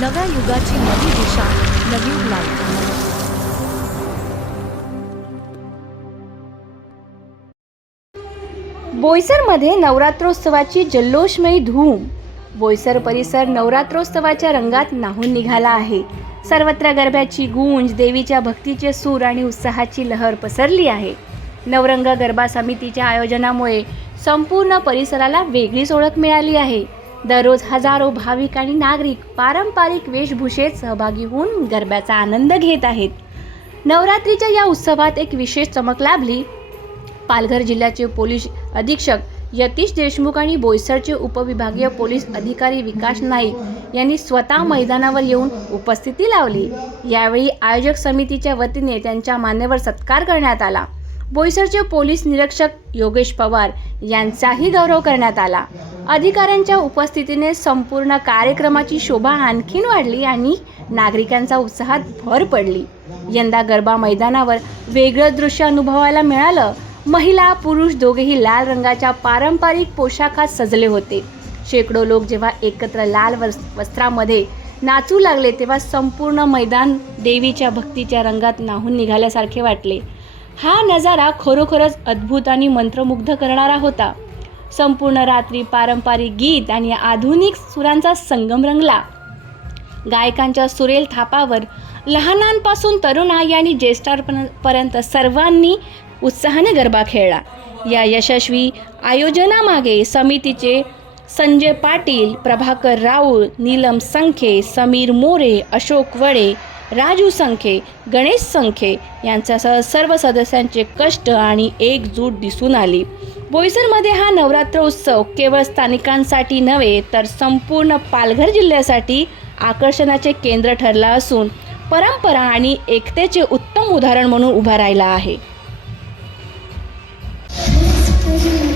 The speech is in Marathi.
नव्या युगाची नवी दिशा नवी लाईफ बोईसरमध्ये नवरात्रोत्सवाची जल्लोषमयी धूम. बोईसर परिसर नवरात्रोत्सवाच्या रंगात नाहून निघाला आहे. सर्वत्र गरब्याची गूंज देवीच्या भक्तीचे सूर आणि उत्साहाची लहर पसरली आहे. नवरंग गरबा समितीच्या आयोजनामुळे संपूर्ण परिसराला वेगळीच ओळख मिळाली आहे. दररोज हजारो भाविक आणि नागरिक पारंपरिक वेशभूषेत सहभागी होऊन गरब्याचा आनंद घेत आहेत. नवरात्रीच्या या उत्सवात एक विशेष चमक लाभली. पालघर जिल्ह्याचे पोलीस अधीक्षक यतीश देशमुख आणि बोईसरचे उपविभागीय पोलीस अधिकारी विकास नाईक यांनी स्वतः मैदानावर येऊन उपस्थिती लावली. यावेळी आयोजक समितीच्या वतीने त्यांच्या मान्यवर सत्कार करण्यात आला. बोईसरचे पोलीस निरीक्षक योगेश पवार यांचाही गौरव करण्यात आला. अधिकाऱ्यांच्या उपस्थितीने संपूर्ण कार्यक्रमाची शोभा आणखीन वाढली आणि नागरिकांचा उत्साहात भर पडली. यंदा गरबा मैदानावर वेगळं दृश्य अनुभवायला मिळालं. महिला पुरुष दोघेही लाल रंगाच्या पारंपरिक पोशाखात सजले होते. शेकडो लोक जेव्हा एकत्र लाल वस्त्रामध्ये नाचू लागले तेव्हा संपूर्ण मैदान देवीच्या भक्तीच्या रंगात नाहून निघाल्यासारखे वाटले. हा नजारा खरोखरच अद्भुत आणि मंत्रमुग्ध करणारा होता. संपूर्ण रात्री पारंपरिक गीत आणि आधुनिक सुरांचा संगम रंगला. गायकांच्या सुरेल थापावर लहानांपासून तरुणा यांनी ज्येष्ठांपर्यंत सर्वांनी उत्साहाने गरबा खेळला. या यशस्वी आयोजनामागे समितीचे संजय पाटील प्रभाकर राऊळ नीलम संखे समीर मोरे अशोक वडे राजू संखे गणेश संखे यांच्यासह सर्व सदस्यांचे कष्ट आणि एकजूट दिसून आली. बोईसरमध्ये हा नवरात्र उत्सव केवळ स्थानिकांसाठी नव्हे तर संपूर्ण पालघर जिल्ह्यासाठी आकर्षणाचे केंद्र ठरला असून परंपरा आणि एकतेचे उत्तम उदाहरण म्हणून उभा राहिला आहे Thank you.